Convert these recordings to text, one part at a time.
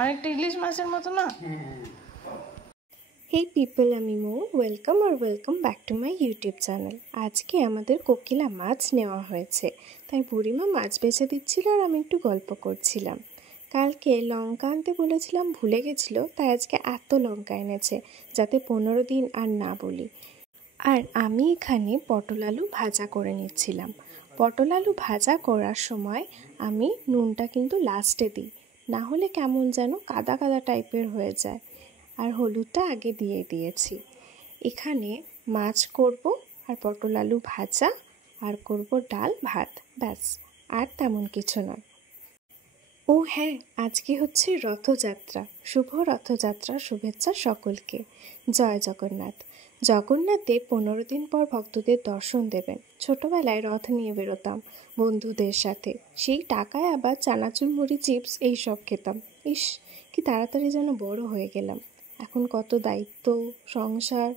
অনেকটা ইলিশ মাছের মতো না? Hey people, আমি মো welcome back to my YouTube channel. আজকে আমাদের কোকিলা মাছ নেওয়া হয়েছে, তাই বুড়িমা মাছ বেছে দিচ্ছিল আর আমি একটু গল্প করছিলাম। কালকে লঙ্কা আনতে বলেছিলাম, ভুলে গেছিলো, তাই আজকে এত লঙ্কা এনেছে যাতে 15 দিন আর না বলি। আর আমি এখানে পটল আলু ভাজা করে নিচ্ছিলাম। পটল আলু ভাজা করার সময় আমি নুনটা কিন্তু লাস্টে দিই, না হলে কেমন যেন কাদা কাদা টাইপের হয়ে যায়। আর হলুদটা আগে দিয়ে দিয়েছি। এখানে মাছ করব আর পটল আলু ভাজা আর করব ডাল ভাত, ব্যাস, আর তেমন কিছু নয়। ও হ্যাঁ, আজকে হচ্ছে রথযাত্রা। শুভ রথযাত্রা শুভেচ্ছা সকলকে। জয় জগন্নাথ। জগন্নাথে 15 দিন পর ভক্তদের দর্শন দেবেন। ছোটবেলায় রথ নিয়ে বেরোতাম বন্ধুদের সাথে, সেই টাকায় আবার চানাচুর মুড়ি চিপস এইসব খেতাম। ইস, কি তাড়াতাড়ি যেন বড় হয়ে গেলাম। এখন কত দায়িত্ব, সংসার।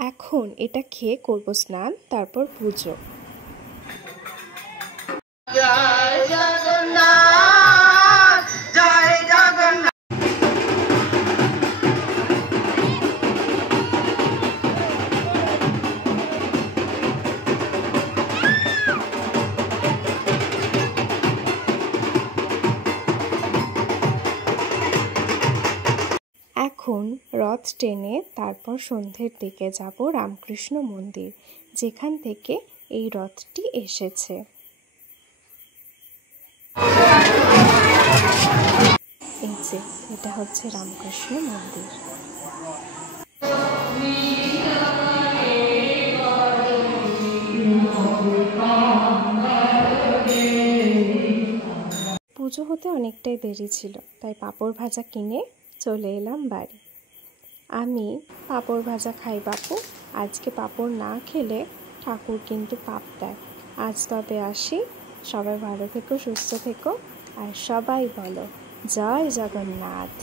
এখন এটা খেয়ে করব স্নান, তারপর পুজো। এখন রথ টেনে তারপর সন্ধ্যের দিকে যাব রামকৃষ্ণ মন্দির, যেখান থেকে এই রথটি এসেছে। এই যে এটা হচ্ছে রামকৃষ্ণ মন্দির। পুজো হতে অনেকটাই দেরি ছিল, তাই পাঁপড় ভাজা কিনে চলে এলাম বাড়ি। আমি পাঁপড় ভাজা খাই বাপু, আজকে পাঁপড় না খেলে ঠাকুর কিন্তু পাপ দেয়। আজ তবে আসি, সবাই ভালো থেকো, সুস্থ থেকো, আর সবাই বলো জয় জগন্নাথ।